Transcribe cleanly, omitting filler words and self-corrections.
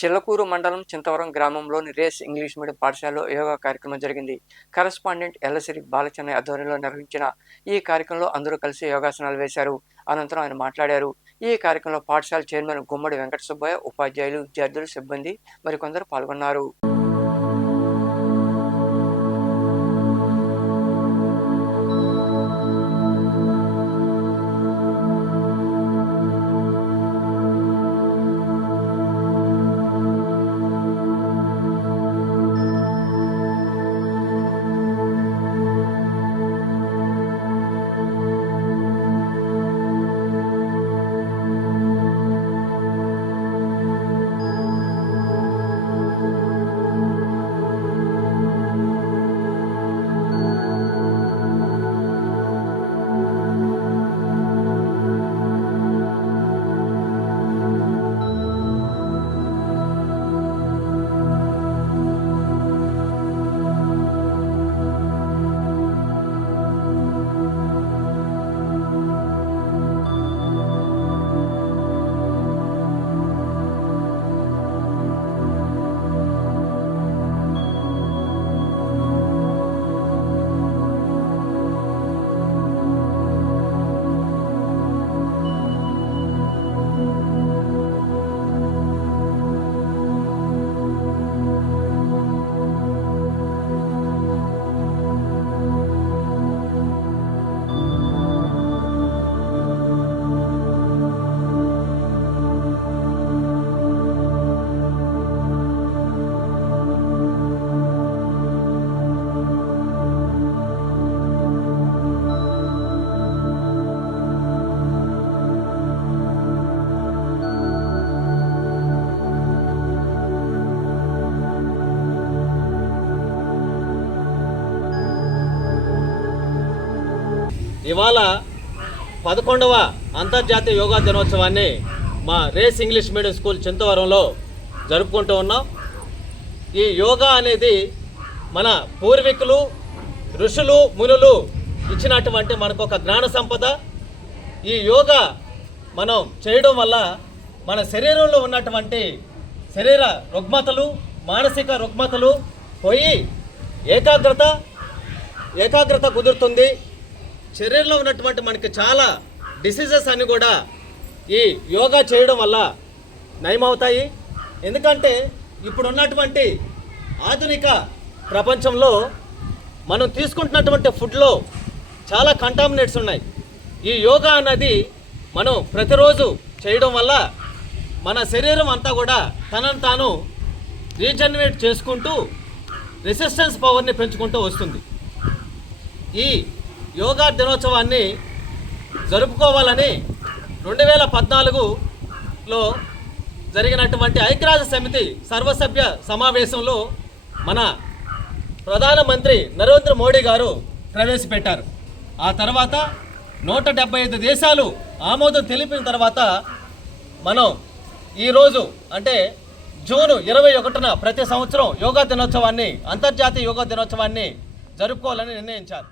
చిల్లకూరు మండలం చింతవరం గ్రామంలోని race English medium పాఠశాలలో యోగా కార్యక్రమం జరిగింది. కరెస్పాండెంట్ ఎల్లసిరి బాలచెన్నై ఆధ్వర్యంలో నిర్వహించిన ఈ కార్యక్రమంలో అందరూ కలిసి యోగాసనాలు వేశారు. అనంతరం ఆయన మాట్లాడారు. ఈ కార్యక్రమంలో పాఠశాల చైర్మన్ గుమ్మడి వెంకట సుబ్బయ్య, ఉపాధ్యాయులు, విద్యార్థులు, సిబ్బంది మరికొందరు పాల్గొన్నారు. ఇవాళ 11వ అంతర్జాతీయ యోగా దినోత్సవాన్ని మా రేస్ ఇంగ్లీష్ మీడియం స్కూల్ చింతవరంలో జరుపుకుంటూ ఉన్నాం. ఈ యోగా అనేది మన పూర్వీకులు, ఋషులు, మునులు ఇచ్చినటువంటి మనకు ఒక జ్ఞాన సంపద. ఈ యోగా మనం చేయడం వల్ల మన శరీరంలో ఉన్నటువంటి శరీర రుగ్మతలు, మానసిక రుగ్మతలు పోయి ఏకాగ్రత కుదురుతుంది. శరీరంలో ఉన్నటువంటి మనకి చాలా డిసీజెస్ అన్నీ కూడా ఈ యోగా చేయడం వల్ల నయమవుతాయి. ఎందుకంటే ఇప్పుడు ఉన్నటువంటి ఆధునిక ప్రపంచంలో మనం తీసుకుంటున్నటువంటి ఫుడ్లో చాలా కంటామినేట్స్ ఉన్నాయి. ఈ యోగా అన్నది మనం ప్రతిరోజు చేయడం వల్ల మన శరీరం అంతా కూడా తనను తాను రీజనరేట్ చేసుకుంటూ రెసిస్టెన్స్ పవర్ని పెంచుకుంటూ వస్తుంది. ఈ యోగా దినోత్సవాన్ని జరుపుకోవాలని 2014లో జరిగినటువంటి ఐక్యరాజ్య సమితి సర్వసభ్య సమావేశంలో మన ప్రధానమంత్రి నరేంద్ర మోడీ గారు ప్రవేశపెట్టారు. ఆ తర్వాత 175 దేశాలు ఆమోదం తెలిపిన తర్వాత మనం ఈరోజు అంటే జూన్ 21న ప్రతి సంవత్సరం యోగా దినోత్సవాన్ని, అంతర్జాతీయ యోగా దినోత్సవాన్ని జరుపుకోవాలని నిర్ణయించారు.